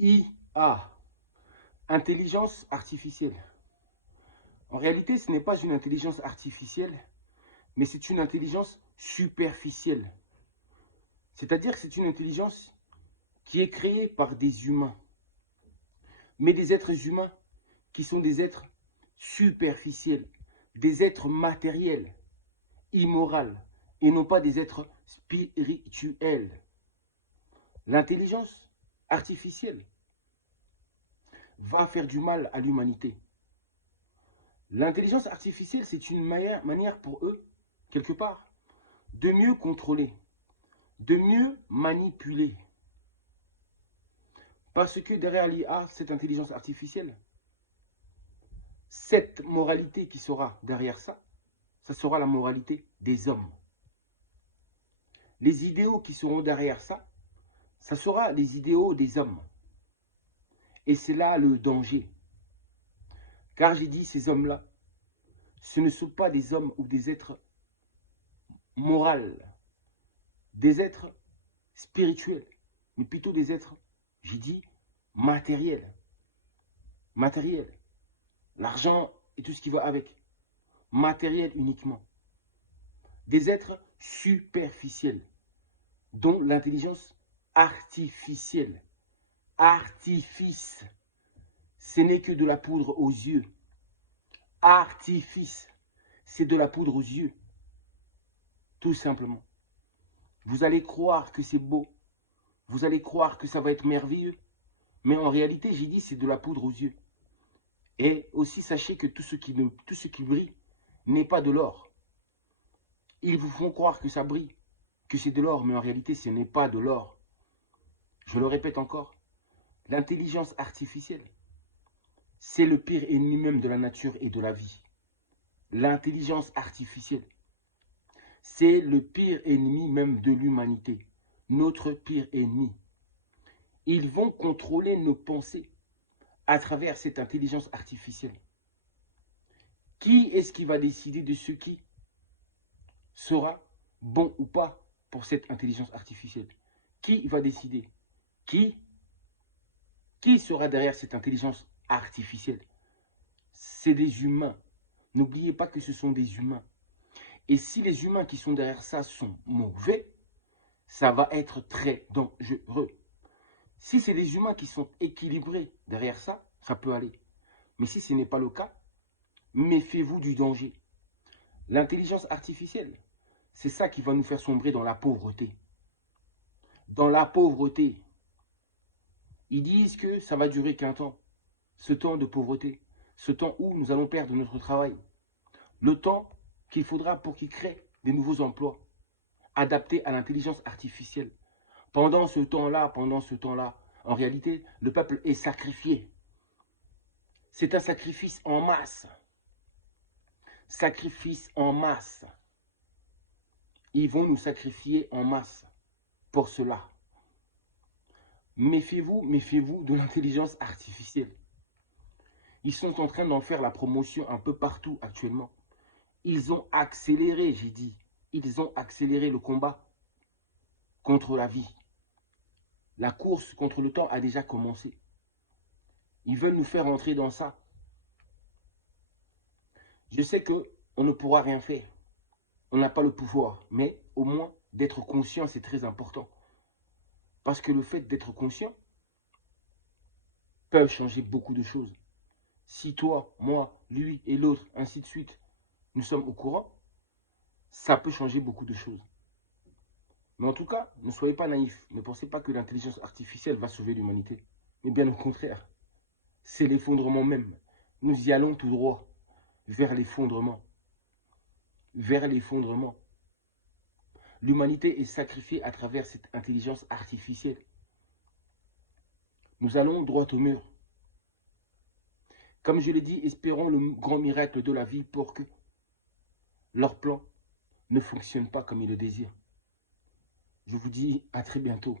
IA, intelligence artificielle. En réalité, ce n'est pas une intelligence artificielle, mais c'est une intelligence superficielle. C'est-à-dire que c'est une intelligence qui est créée par des humains, mais des êtres humains qui sont des êtres superficiels, des êtres matériels, immoraux, et non pas des êtres spirituels. L'intelligence artificielle va faire du mal à l'humanité. L'intelligence artificielle, c'est une manière pour eux, quelque part, de mieux contrôler, de mieux manipuler. Parce que derrière l'IA, cette intelligence artificielle, cette moralité qui sera derrière ça, ça sera la moralité des hommes. Les idéaux qui seront derrière ça, ça sera les idéaux des hommes. Et c'est là le danger. Car j'ai dit, ces hommes-là, ce ne sont pas des hommes ou des êtres moraux, des êtres spirituels, mais plutôt des êtres, j'ai dit, matériels. Matériels. L'argent et tout ce qui va avec. Matériel uniquement. Des êtres superficiels, dont l'intelligence artificielle. Artifice. Ce n'est que de la poudre aux yeux. Artifice. C'est de la poudre aux yeux. Tout simplement. Vous allez croire que c'est beau. Vous allez croire que ça va être merveilleux. Mais en réalité, j'ai dit, c'est de la poudre aux yeux. Et aussi, sachez que tout ce qui brille n'est pas de l'or. Ils vous font croire que ça brille, que c'est de l'or, mais en réalité, ce n'est pas de l'or. Je le répète encore, l'intelligence artificielle, c'est le pire ennemi même de la nature et de la vie. L'intelligence artificielle, c'est le pire ennemi même de l'humanité, notre pire ennemi. Ils vont contrôler nos pensées à travers cette intelligence artificielle. Qui est-ce qui va décider de ce qui sera bon ou pas pour cette intelligence artificielle? Qui va décider? Qui sera derrière cette intelligence artificielle? C'est des humains. N'oubliez pas que ce sont des humains. Et si les humains qui sont derrière ça sont mauvais, ça va être très dangereux. Si c'est des humains qui sont équilibrés derrière ça, ça peut aller. Mais si ce n'est pas le cas, méfiez-vous du danger. L'intelligence artificielle, c'est ça qui va nous faire sombrer dans la pauvreté. Dans la pauvreté. Ils disent que ça va durer qu'un temps. Ce temps de pauvreté. Ce temps où nous allons perdre notre travail. Le temps qu'il faudra pour qu'ils créent des nouveaux emplois adaptés à l'intelligence artificielle. Pendant ce temps-là, en réalité, le peuple est sacrifié. C'est un sacrifice en masse. Sacrifice en masse. Ils vont nous sacrifier en masse pour cela. Méfiez-vous de l'intelligence artificielle. Ils sont en train d'en faire la promotion un peu partout actuellement. Ils ont accéléré, j'ai dit, ils ont accéléré le combat contre la vie. La course contre le temps a déjà commencé. Ils veulent nous faire entrer dans ça. Je sais qu'on ne pourra rien faire. On n'a pas le pouvoir. Mais au moins, d'être conscient, c'est très important. Parce que le fait d'être conscient peut changer beaucoup de choses. Si toi, moi, lui et l'autre, ainsi de suite, nous sommes au courant, ça peut changer beaucoup de choses. Mais en tout cas, ne soyez pas naïfs. Ne pensez pas que l'intelligence artificielle va sauver l'humanité. Mais bien au contraire, c'est l'effondrement même. Nous y allons tout droit vers l'effondrement. Vers l'effondrement. L'humanité est sacrifiée à travers cette intelligence artificielle. Nous allons droit au mur. Comme je l'ai dit, espérons le grand miracle de la vie pour que leur plan ne fonctionne pas comme ils le désirent. Je vous dis à très bientôt.